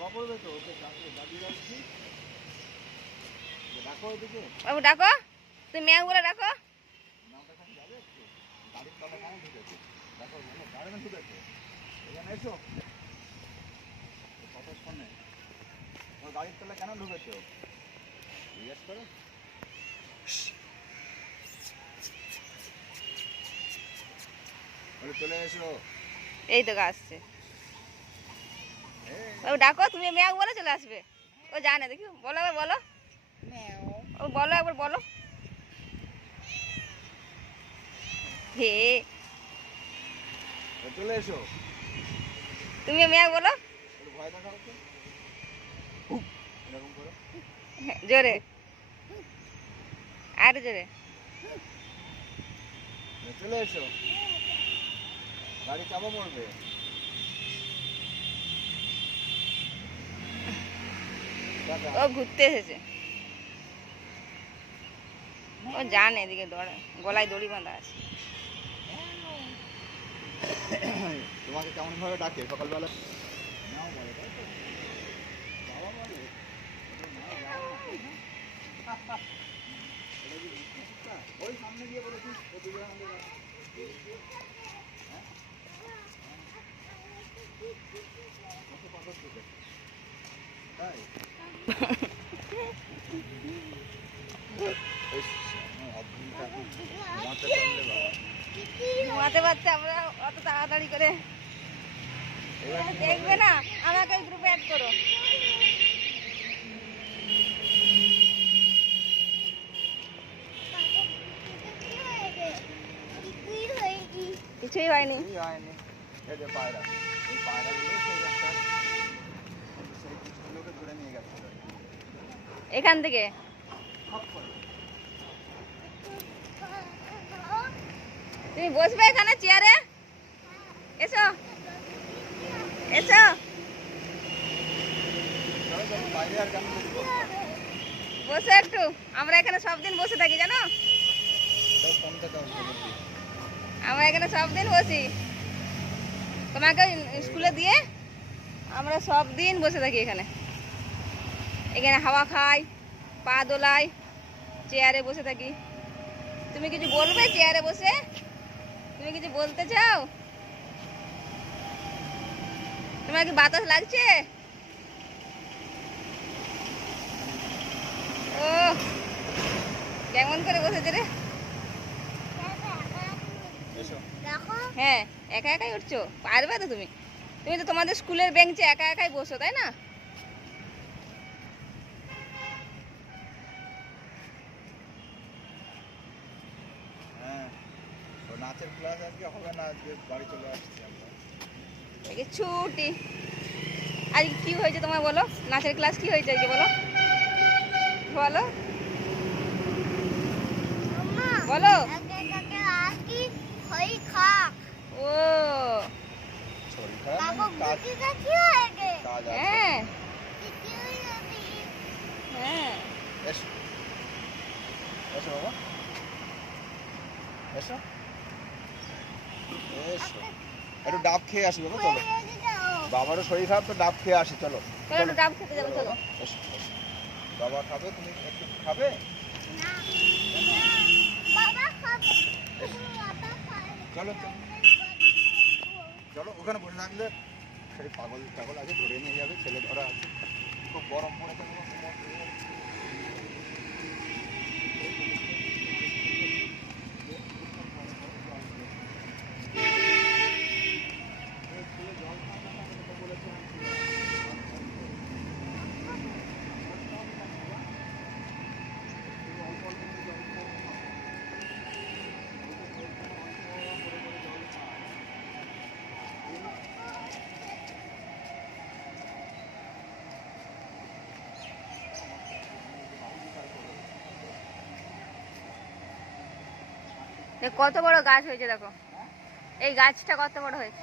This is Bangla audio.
বাবু ডাকো, তুমি মেয়ে বলে ডাকো। গাড়ির তলায় কেন ঢুকেছো জিজ্ঞেস করো। চলে এসো। এই তো আসছে। বাবু ডাকো, তুমি মেয়ে বলে চলে আসবে। ও জানে, দেখি বলো একবার, বলো ও বলো একবার, বলো। হে চলে এসো। তুমি মেয়ে বলো ভয় দেখাও তো এরকম করে জোরে, আর জোরে। চলে এসো, গাড়ি চাপা পড়বে। ও ঘুরতে এসেছে, ও জানে এদিকে গলায় দড়ি বাঁধা আছে। তোমাকে কেমন ভাবে ডাকে সকালবেলা? নাও বলে, তাই তো বাবা বলে ওই সামনে গিয়ে বলেছিস তাই ঘুমাতে পারছে, আমরা অত তাড়াতাড়ি করে দেখবে না। আমাকে ওই গ্রুপে অ্যাড করো। কিছুই হয়নি। এই যে পায়রা, এই পায়রাগুলো সেই একটা সেই কৃষ্ণলোকে ধরে নিয়ে গেছে এখান থেকে। তুমি বসবে এখানে চেয়ারে, এসো এসো। বাইরে আর কেন বসে একটু, আমরা এখানে সব দিন বসে থাকি জানো। আমরা এখানে সব দিন বসি, তোমাকে স্কুলে দিয়ে আমরা সব দিন বসে থাকি এখানে। এখানে হাওয়া খাই, পা দোলাই, চেয়ারে বসে থাকি। তুমি কিছু বলবে চেয়ারে বসে? তুমি কিছু বলতে চাও? তোমার কি বাতাস লাগছে? ও কেমন করে বসেছে রে। হ্যাঁ, একা একাই উঠছো, পারবে তো তুমি? তুমি তো তোমাদের স্কুলের বেঞ্চে একা একাই বসো, তাই না? নাচের ক্লাস আজকে হবে না, আজকে বাড়ি চলে আসছি আমরা। ছুটি। আজকে কি হয়েছে তোমার বলো, নাচের ক্লাস কি হয়েছে আজকে বলো, বলো বলো। ও হ্যাঁ হ্যাঁ, এসো এসো বাবা, এসো এসো, একটু ডাব খেয়ে আসি বাবা। চলো, বাবারও শরীর খারাপ তো, ডাব খেয়ে আসি। চলো চলো ডাব খেতে যাবো, চলো। এসো এসো, বাবা খাবে, তুমি একটু খাবে? চলো চলো, ওখানে বসে থাকলে সেই পাগল টাগল আছে, ধরে নিয়ে যাবে, ছেলে ধরা আছে, খুব গরম পড়েছে। কত বড় গাছ হয়েছে দেখো, এই গাছটা কত বড় হয়েছে।